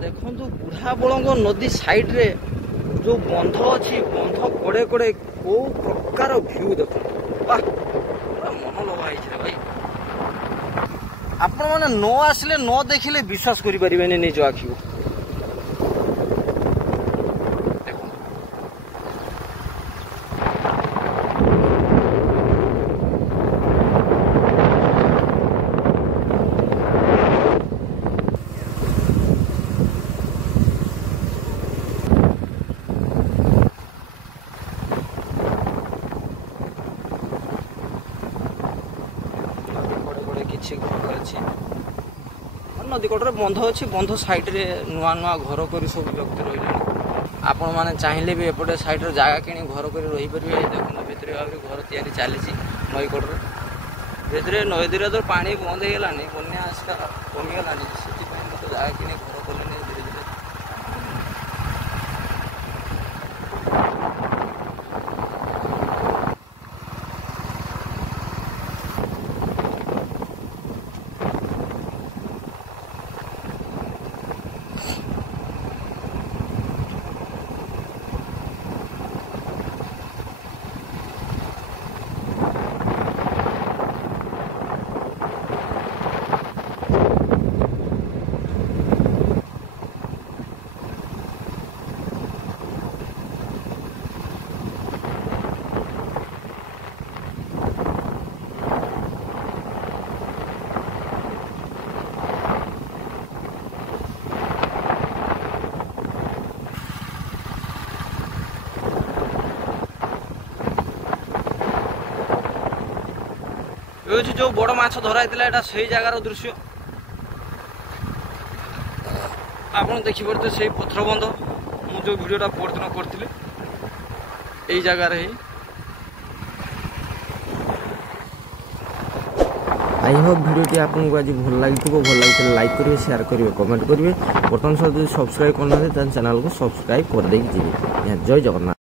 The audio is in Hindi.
देखु बुढ़ा बलंग नदी साइड रे जो बंध अच्छी बंध कड़े कड़े कौ प्रकार भ्यू देख मन लगा भाई आपण मैंने न आसिले न देखिले विश्वास करें निज आखि को। नदी कड़े बंध अच्छी बंध साइड रे नुआ नुआ घर कर सब व्यक्ति रही आपण मैंने चाहिए भी एपटे साइड जगह कि घर कर रही पारे। देखो भितर भाव घर तैयारी चली नई कड़े भितर नदी तो पानी बंद हो गलानी बन्या आसका कमीगलानी से जगह कि घर कले धीरे धीरे। जो बड़ माछ धरा से जगार दृश्य आप देखिपे से पथर बंध मु जो भिडियोटा परदिन करी जगार आई होप भिडियोटी आपको आज भल लगी लाइक करेंगे शेयर करेंगे कमेंट करेंगे बर्तमान सर जो सब्सक्राइब करना चैनल को सब्सक्राइब कर देगी। जय जगन्नाथ।